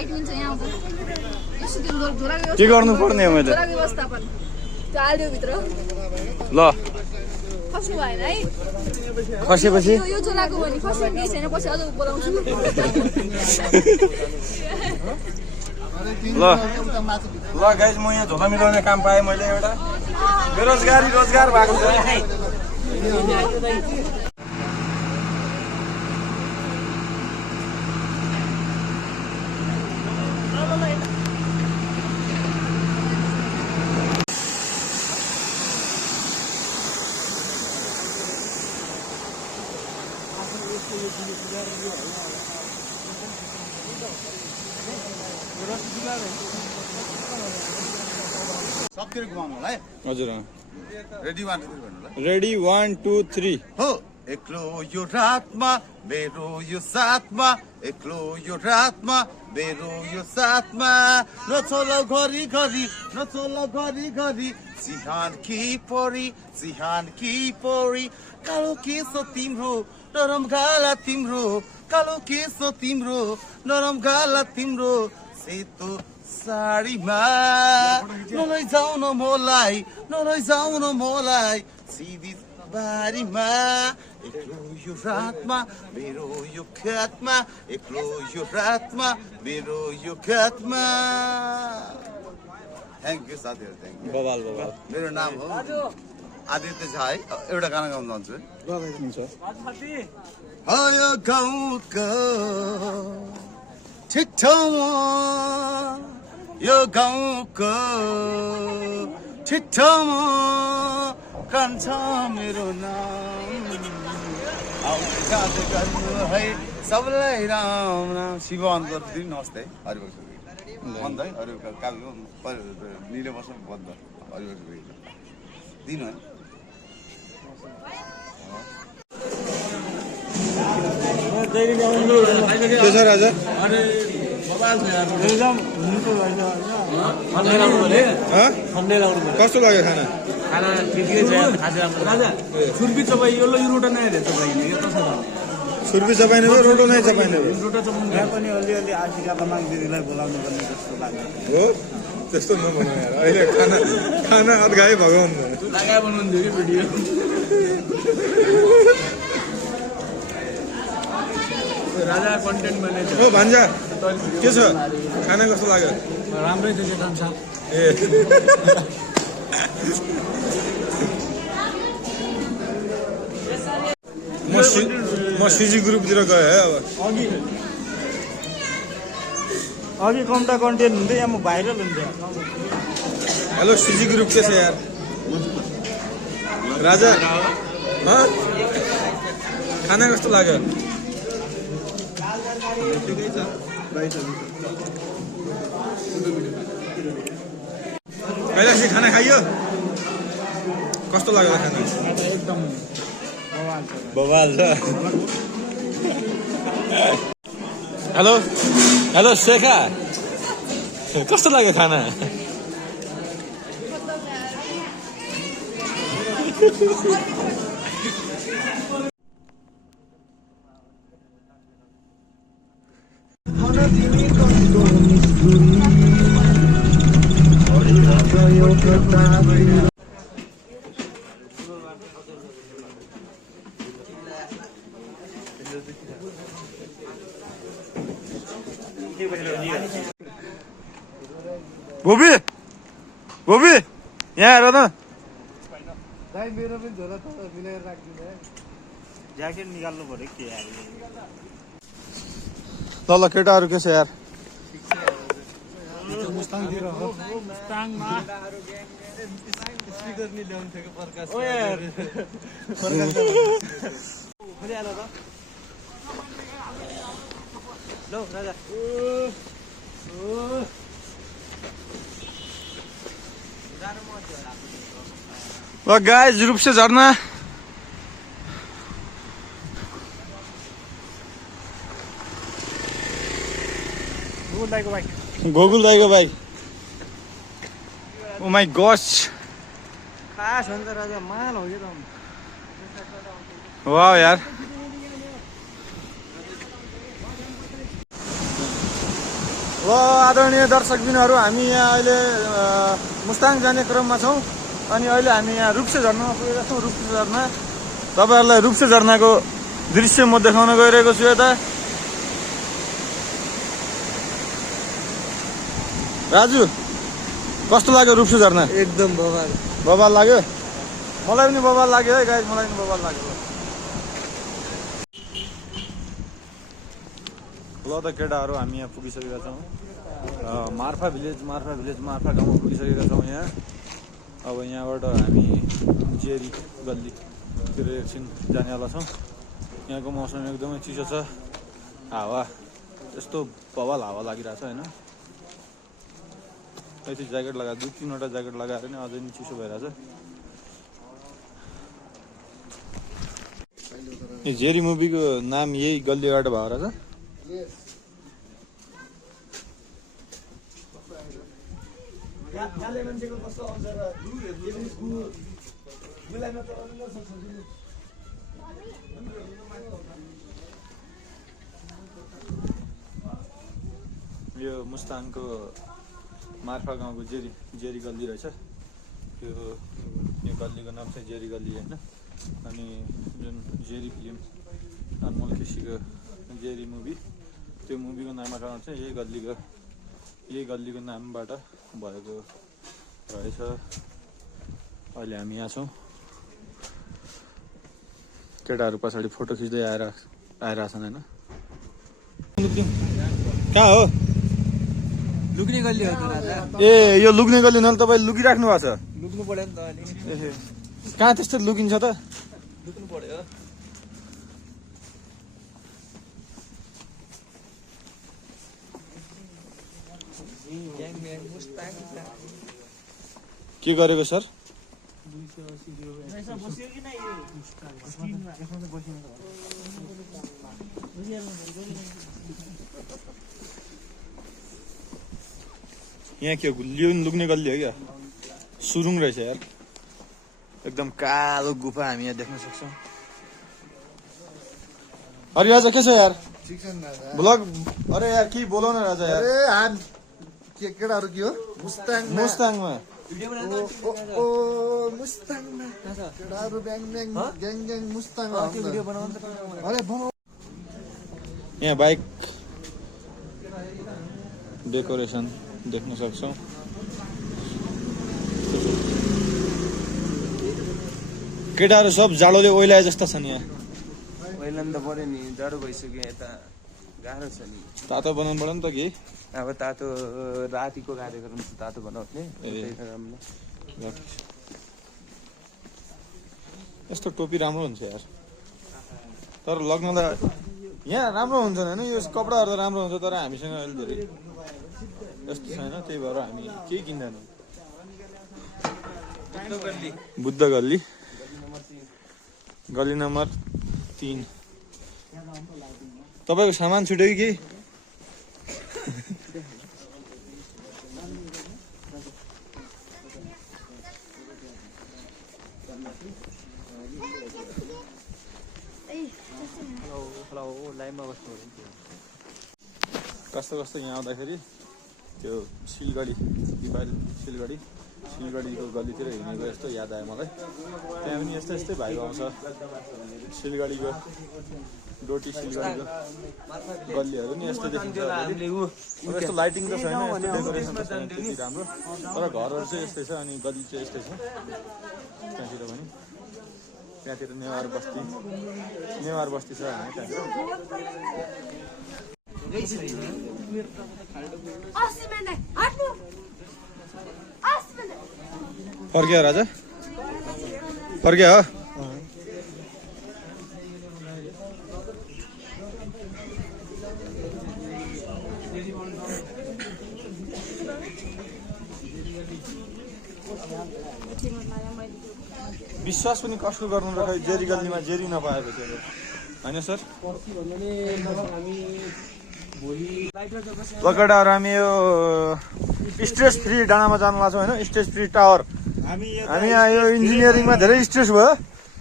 Height मिल्छ यहाँ आउँछ यसो त्यो झोलाको के गर्नु पर्ने हो मैले झोलाको व्यवस्थापन त्यो हाल्दियो भित्र ल खस्नु भएन है खसेपछि यो झोलाको हो नि खस्नु केही छैन पछि अझ बोलाउँछु ल ल गाइज म यहाँ झोला मिलाउने काम पाएँ मैले एउटा बेरोजगारी रोजगार भएको छ सबतिर घुमाउनु होला है हजुर रेडी 1 2 3 भन्नु होला रेडी 1 2 3 हो एक्लो यो रातमा मेरो यो साथमा एक्लो यो रातमा मेरो यो साथमा नचोल घरी घरी नचोल घरी घरी सिहान कि परी कालो केस तिम्रो नरम गाला तिम्रो कालो केस तिम्रो नरम गाला तिम्रो सेतो साडीमा नलैजाऊ न मलाई सिधी बारीमा एक्लो यो रातमा मेरो यो खेतमा एक्लो यो रातमा मेरो यो खेतमा थ्याङ्क यू साथीहरू थ्याङ्क यू बबाल मेरो नाम हो आदित्य झा है एउटा गाना गाउन जान्छु है यो गाउँको ठिक ठाउँमा यो गाउँको ठिक ठाउँमा कान्छ मेरो नाम आउने जाँदै गर्नु है सबलाई राम राम शिव अन्तर दिन नमस्ते हरिभक्त बन्द है अरू काव्य निले वर्ष बन्द हरिभक्त दिनु है के छ राजा कस्तो लाग्यो खाना छुर्पी चपाई यो रोटा नै चपाइने छुर्पी चपाइने भयो रोटो नै चपाइने भयो यहाँ पनि अलिअलि आशिका माग दिदीलाई बोलाउनु पर्ने जस्तो लाग्यो हो त्यस्तो नबनाउ यार अहिले खाना अद्घाए भगवान् लगाए बनाउनु थियो कि भिडियो राजा कन्टेन्ट म्यानेजर हो भान्जा के छ खाना कस्तो लाग्यो राम्रै थियो काम साहब ए म सिजी ग्रुपतिर गएँ है अब अघि कम्ता कन्टेन्ट हुन्थ्यो यहाँ म भाइरल हुन्थ्यो हेलो सिजी ग्रुप के छ यार राजा खाना कस्तो लाग्यो कहिलेपछि खाना खाइयो कस्तो लाग्यो खाना एकदम बवाल छ हेलो हेलो शेखा कस्तो लाग्यो खाना बोबी यहाँ हेर त ज्याकेट निकाल्नु पर्यो के ल केटाहरू के छ यार ल गाइस रूप से झरना गोकुल दाईको बाइक ओ माई गॉश खास हुन्छ राजा माल हो त वाह यार ल आदरणीय दर्शकबिनहरू हामी यहाँ अहिले मुस्ताङ जाने क्रममा छौँ अनि अहिले हामी यहाँ रूप्से झरनामा पुगेका छौँ। रूप्से झरना तपाईँहरूलाई रूप्से झरनाको दृश्य म देखाउन गइरहेको छु यता। राजु कस्तो लाग्यो रूप्से झरना? एकदम बवाल लाग्यो? मलाई पनि बवाल लाग्यो है गाइस, मलाई पनि बवाल लाग्यो। ल त केटाहरू हामी यहाँ पुगिसकेका छौँ मार्फा गाउँमा पुगिसकेका छौँ यहाँ। अब यहाँबाट हामी जेरी गल्लीतिर एकछिन जानेवाला छौँ। यहाँको मौसम एकदमै चिसो छ, हावा यस्तो बवाल हावा लागिरहेछ होइन। यति ज्याकेट लगाएर 2-3वटा ज्याकेट लगाएर नि अझै नि चिसो भइरहेछ। यो जेरी मुभीको नाम यही गल्लीबाट भएर छ। यो मुस्ताङको मार्फा गाउँको जेरी गल्ली रहेछ। यो गल्लीको नाम चाहिँ जेरी गल्ली होइन। अनि जुन जेरी फिल्म अनमोल केसीको जेरी मुभी, त्यो मुभीको नामकरण चाहिँ यही गल्लीको नामबाट भएको रहेछ। अहिले हामी यहाँ छौँ, केटाहरू पछाडि फोटो खिच्दै आइरहेछन् होइन। कहाँ हो? लुक्ने गल्ली हो त। ए यो लुक्ने गल्ली नले तपाईँ लुकिराख्नु भएको छ? लुक्नु पर्यो नि त अलि। कहाँ त्यस्तो लुकिन्छ त? लुक्नु पर्यो। के गरेको सर? यहाँ के हो? लुक्ने गल्ली हो क्या? सुरुङ रहेछ यार, एकदम कालो गुफा हामी यहाँ देख्न सक्छौँ। अरे राजा के छ यार? ब्लग अरे यार के बोलाउन राजा यार? केटाहरू के हो? मुस्ताङमा मुस्ताङमा केटाहरू ग्याङ मुस्ताङ। यहाँ बाइक डेकोरेसन देख्न सक्छौँ। केटाहरू सब जाडोले ओइलाए जस्ता छन् यहाँ। पहिला त पऱ्यो नि, जाडो भइसक्यो यता, गाह्रो छ नि। तातो बनाउनु पर्यो नि त कि? अब तातो रातिको कार्यक्रम छ, तातो बनाउने। यस्तो टोपी राम्रो हुन्छ यार, तर लग्नलाई यहाँ राम्रो हुन्छ होइन। यो कपडाहरू त राम्रो हुन्छ, तर हामीसँग अहिले धेरै यस्तो छैन, त्यही भएर हामी केही किन्दैनौँ। बुद्ध गल्ली, गल्ली नम्बर 3। तपाईँको सामान छुट्यो कि केही? कस्तो यहाँ आउँदाखेरि त्यो सिलगढीको गल्लीतिर हिँडेको यस्तो याद आयो मलाई। त्यहाँ पनि यस्तै भाइ आउँछ। सिलगढीको डोटी सिलगढीको गल्लीहरू नि यस्तै देखिन्छ। यस्तो लाइटिङ त छैन, यस्तो डेकोरेसन त छैन त्यति राम्रो, तर घरहरू चाहिँ यस्तै छ अनि गल्ली चाहिँ यस्तै छ। त्यहाँतिर पनि त्यहाँतिर नेवार बस्ती छ होइन त्यहाँतिर। फर्क्यो राजा? फर्क्यो हो? विश्वास पनि कसको गर्नु र जेरी गल्लीमा जेरी नपाएको थियो होइन सर? लकडाहरू हामी यो स्ट्रेस फ्री डाँडामा जानु लाग्छौँ होइन। स्ट्रेस फ्री टावर हामी यहाँ यो इन्जिनियरिङमा धेरै स्ट्रेस भयो,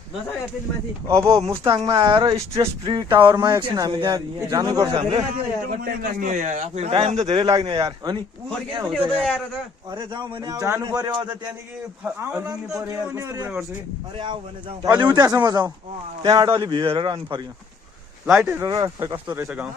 अब मुस्ताङमा आएर स्ट्रेस फ्री टावरमा एकछिन हामी त्यहाँ जानुपर्छ हामीले टाइम त धेरै लाग्ने यार अनि जानु पर्यो अझ त्यहाँदेखि फर्किनु पर्यो यार कस्तो कुरा गर्छ कि अलि उतासम्म जाउँ त्यहाँबाट अलि भिड हेरेर अनि फर्क्यौँ लाइट हेरेर खै कस्तो रहेछ गाउँ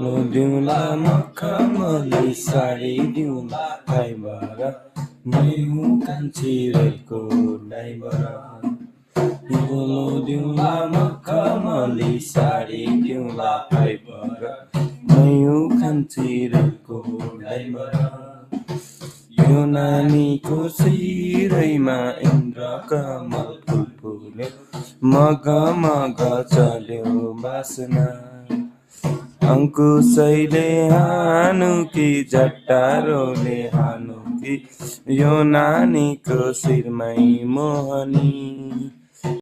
दिउँला मखमली साडी दिउँला खाइबर मैहु कान्छीको ड्राइभर दिउँला मखमली साडी दिउँला खाइबर मैहु कान्छीको ड्राइभर यो नानीको शिरैमा इन्द्र कमल फुल फुल्यो मग मग चल्यो बासना अंकुशैले हानु कि जट्टारोले हानु कि यो नानीको शिरमै मोहनी